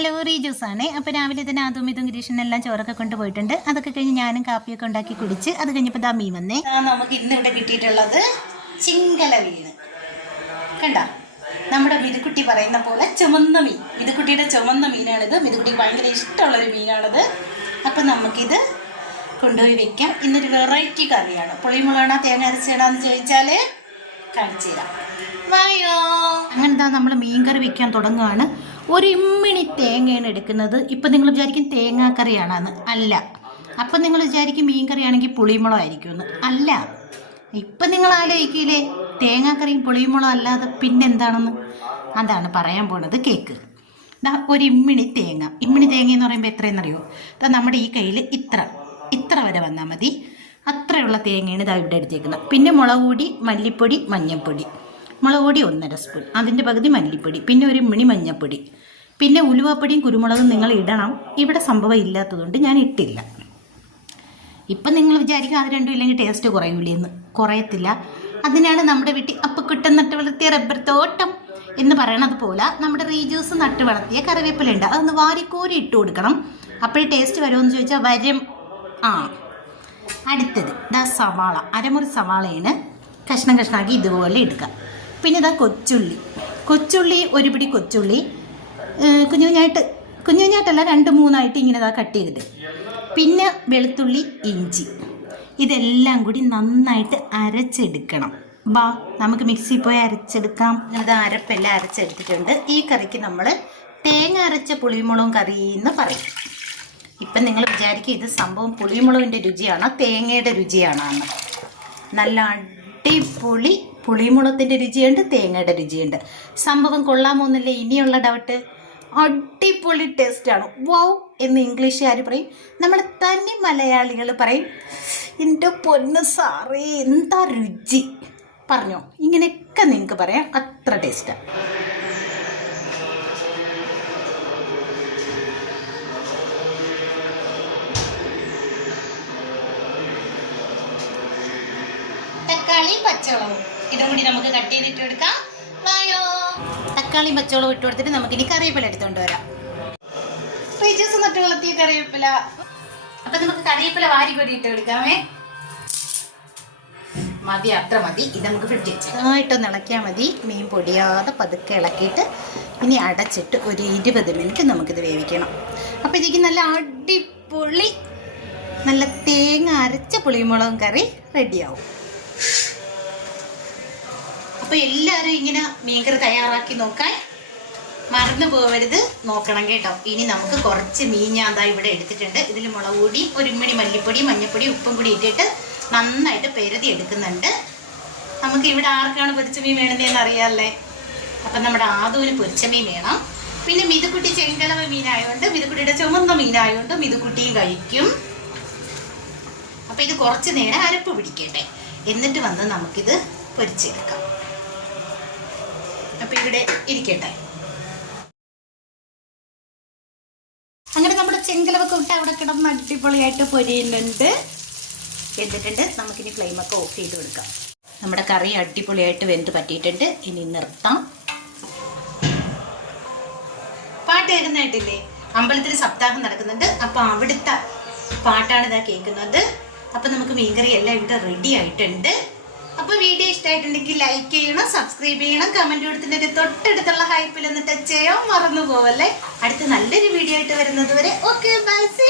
Hello റീജൂസ് ആണ് അപ്പോൾ രാവിലെ തന്നെ അതും ഇതും ഗിരീഷനെല്ലാം ചോറൊക്കെ കൊണ്ടുപോയിട്ടുണ്ട്. അതൊക്കെ കഴിഞ്ഞ് ഞാനും കാപ്പിയൊക്കെ ഉണ്ടാക്കി കുടിച്ച് അത് കഴിഞ്ഞപ്പോൾ ദാ മീൻ വന്നേ. നമുക്ക് ഇന്ന് ഇവിടെ കിട്ടിയിട്ടുള്ളത് ചിങ്കല മീൻ. കണ്ട? നമ്മുടെ മിതുക്കുട്ടി പറയുന്ന പോലെ ചുമന്ന മീൻ. മിതുക്കുട്ടിയുടെ ചുമന്ന മീനാണിത്. മിതുക്കുട്ടിക്ക് ഭയങ്കര ഇഷ്ടമുള്ളൊരു മീനാണിത്. അപ്പം നമുക്കിത് കൊണ്ടുപോയി വെക്കാം. ഇന്നൊരു വെറൈറ്റി കറിയാണ്. പുളിമുളകണ തേങ്ങ അരച്ചിടാന്ന് ചോദിച്ചാൽ കാണിച്ചു തരാം. വായോ? അങ്ങനെന്താ നമ്മൾ മീൻ കറി വെക്കാൻ തുടങ്ങുകയാണ് ഒരു ഇമ്മിണി തേങ്ങയാണ് എടുക്കുന്നത്. ഇപ്പം നിങ്ങൾ വിചാരിക്കും തേങ്ങാക്കറിയാണെന്ന്. അല്ല. അപ്പം നിങ്ങൾ വിചാരിക്കും മീൻ കറിയാണെങ്കിൽ പുളിമുളകായിരിക്കും എന്ന് അല്ല. ഇപ്പം നിങ്ങൾ ആലോചിക്കില്ലേ? തേങ്ങാക്കറിയും പുളിമുളകും അല്ലാതെ പിന്നെന്താണെന്ന്? അതാണ് പറയാൻ പോണത് കേക്ക്. ഒരു ഇമ്മിണി തേങ്ങ. ഇമ്മിണി തേങ്ങ എന്ന് പറയുമ്പോൾ എത്രയെന്നറിയോ അതാ നമ്മുടെ ഈ കയ്യിൽ ഇത്ര. ഇത്ര വരെ വന്നാൽ മതി. അത്രയുള്ള തേങ്ങയാണ് ഇതാ ഇവിടെ എടുത്തേക്കുന്നത്. പിന്നെ മുളക് പൊടി മല്ലിപ്പൊടി മഞ്ഞൾപ്പൊടി. മുളക് പൊടി ഒന്നര സ്പൂൺ അതിന്റെ പകുതി മല്ലിപ്പൊടി പിന്നെ ഒരു മിണി മഞ്ഞൾപ്പൊടി പിന്നെ ഉലുവാപ്പൊടിയും കുരുമുളകും നിങ്ങൾ ഇടണം. ഇവിടെ സംഭവം ഇല്ലാത്തതുകൊണ്ട് ഞാൻ ഇട്ടില്ല. ഇപ്പം നിങ്ങൾ വിചാരിക്കും അത് രണ്ടും ഇല്ലെങ്കിൽ ടേസ്റ്റ് കുറയൂലേ എന്ന് കുറയത്തില്ല. അതിനാണ് നമ്മുടെ വീട്ടിൽ അപ്പക്കുട്ടൻ നട്ട് വളർത്തിയ റബ്ബർ തോട്ടം എന്ന് പറയണത് പോലെ നമ്മുടെ റീജ്യൂസ് നട്ട് വളർത്തിയ കറിവേപ്പിലുണ്ട് അതൊന്ന് വാരിക്കോരി ഇട്ട് കൊടുക്കണം. അപ്പോഴേ ടേസ്റ്റ് വരുമെന്ന് ചോദിച്ചാൽ വരും. ആ. അടുത്തത് ദ സവാള. അരമുറി സവാളയാണ് കഷ്ണം കഷ്ണമാക്കി ഇതുപോലെ എടുക്കുക പിന്നെ ഇതാ കൊച്ചുള്ളി. കൊച്ചുള്ളി ഒരു പിടി കൊച്ചുള്ളി. കുഞ്ഞു കുഞ്ഞായിട്ട് കുഞ്ഞു കുഞ്ഞായിട്ടല്ല രണ്ട് മൂന്നായിട്ട് ഇങ്ങനെ ഇതാ കട്ട് ചെയ്തിട്ട്. പിന്നെ വെളുത്തുള്ളി ഇഞ്ചി. ഇതെല്ലാം കൂടി നന്നായിട്ട് അരച്ചെടുക്കണം. ബാ നമുക്ക് മിക്സിയിൽ പോയി അരച്ചെടുക്കാം. അത് അരപ്പെല്ലാം അരച്ചെടുത്തിട്ടുണ്ട്. ഈ കറിക്ക് നമ്മൾ തേങ്ങ അരച്ച പുളിമുളകും കറി എന്ന് പറയും. ഇപ്പം നിങ്ങൾ വിചാരിക്കും ഇത് സംഭവം പുളിമുളകിന്റെ രുചിയാണോ തേങ്ങയുടെ രുചിയാണോ എന്ന് നല്ല അടിപൊളി പുളിമുളത്തിന്റെ രുചിയുണ്ട് തേങ്ങയുടെ രുചിയുണ്ട്. സംഭവം കൊള്ളാമോന്നല്ലേ? ഇനിയുള്ള ഡൗട്ട് അടിപൊളി ടേസ്റ്റാണ് വൗ എന്ന് ഇംഗ്ലീഷുകാർ പറയും. നമ്മൾ തനി മലയാളികൾ പറയും എന്റെ പൊന്ന് സാറേ എന്താ രുചി? പറഞ്ഞോ. ഇങ്ങനെയൊക്കെ നിങ്ങൾക്ക് പറയാം. അത്ര ടേസ്റ്റാണ് തക്കാളിയും പച്ചവളവും ഇതും കൂടി നമുക്ക് കട്ട് ചെയ്തിട്ട് എടുക്കാം. വായോ തക്കാളിയും പച്ചവളവും ഇട്ട് കൊടുത്തിട്ട് നമുക്കിനി കറിവേപ്പില എടുത്തോണ്ട് വരാം. ഫ്രീജസ് നട്ട് വളർത്തിയ കറിവേപ്പില. അപ്പൊ നമുക്ക് കറിവേപ്പില വാരി കൂടി ഇട്ട് കൊടുക്കാമേ. മതി അത്ര മതി. ഇത് നമുക്ക് ഫ്രിഡ്ജിൽ ചെറുതായിട്ടൊന്ന് ഇളക്കിയാൽ മതി. മീൻ പൊടിയാതെ പതുക്കെ ഇളക്കിയിട്ട് ഇനി അടച്ചിട്ട് ഒരു ഇരുപത് മിനിറ്റ് നമുക്കിത് വേവിക്കണം. അപ്പോൾ ഇതിക്ക് നല്ല അടിപൊളി നല്ല തേങ്ങ അരച്ച പുളിമുളകും കറി റെഡിയാവും അപ്പോൾ എല്ലാവരും ഇങ്ങനെ മീൻകറി തയ്യാറാക്കി നോക്കാൻ മറന്നു പോകരുത് നോക്കണം കേട്ടോ. ഇനി നമുക്ക് കുറച്ച് മീൻ ഞാൻ ഇവിടെ എടുത്തിട്ടുണ്ട്. ഇതിൽ മുളക് പൊടി ഒരുമണി മല്ലിപ്പൊടി മഞ്ഞൾപ്പൊടി ഉപ്പും കൂടി ഇട്ടിട്ട് നന്നായിട്ട് പെരുതി എടുക്കുന്നുണ്ട്. നമുക്ക് ഇവിടെ ആർക്കാണ് പൊരിച്ച മീൻ വേണമെന്ന് അറിയാമല്ലേ അപ്പം നമ്മുടെ ആദൂന് പൊരിച്ച മീൻ വേണം. പിന്നെ മിതുക്കുട്ടി ചെങ്കലവ മീനായതുകൊണ്ട് മിതുക്കുട്ടിയുടെ ചുമന്ന മീനായതുകൊണ്ട് മിതുക്കുട്ടിയും കഴിക്കും. അപ്പം ഇത് കുറച്ച് നേരം അരപ്പ് പിടിക്കട്ടെ. എന്നിട്ട് വന്ന് നമുക്കിത് പൊരിച്ചെടുക്കാം. അപ്പം ഇവിടെ ഇരിക്കട്ടെ. അങ്ങനെ നമ്മുടെ ചെങ്കലവൊക്കെ വിട്ട് അവിടെ കിടന്ന് അടിപൊളിയായിട്ട് പൊരിയുന്നുണ്ട്. വെന്തിട്ടുണ്ട്. നമുക്കിനി ഫ്ലെയിമൊക്കെ ഓഫ് ചെയ്ത് കൊടുക്കാം. നമ്മുടെ കറി അടിപൊളിയായിട്ട് വെന്ത് പറ്റിയിട്ടുണ്ട്. ഇനി നിർത്താം. പാട്ട് കേൾക്കുന്നതായിട്ടില്ലേ? അമ്പലത്തിൽ സപ്താഹം നടക്കുന്നുണ്ട്. അപ്പോൾ അവിടുത്തെ പാട്ടാണ് ഇതാ കേൾക്കുന്നത്. അപ്പോൾ നമുക്ക് മീൻകറി എല്ലാം ഇവിടെ റെഡി ആയിട്ടുണ്ട്. അപ്പോൾ വീഡിയോ ഇഷ്ടമായിട്ടുണ്ടെങ്കിൽ ലൈക്ക് ചെയ്യണം സബ്സ്ക്രൈബ് ചെയ്യണം കമന്റ് കൊടുത്തിട്ട് തൊട്ടടുത്തുള്ള ഹൈപ്പിൽ ഒന്ന് ടച്ച് ചെയ്യാൻ മറന്നു പോവല്ലേ അടുത്ത നല്ലൊരു വീഡിയോ ആയിട്ട് വരുന്നത് വരെ. Okay bye C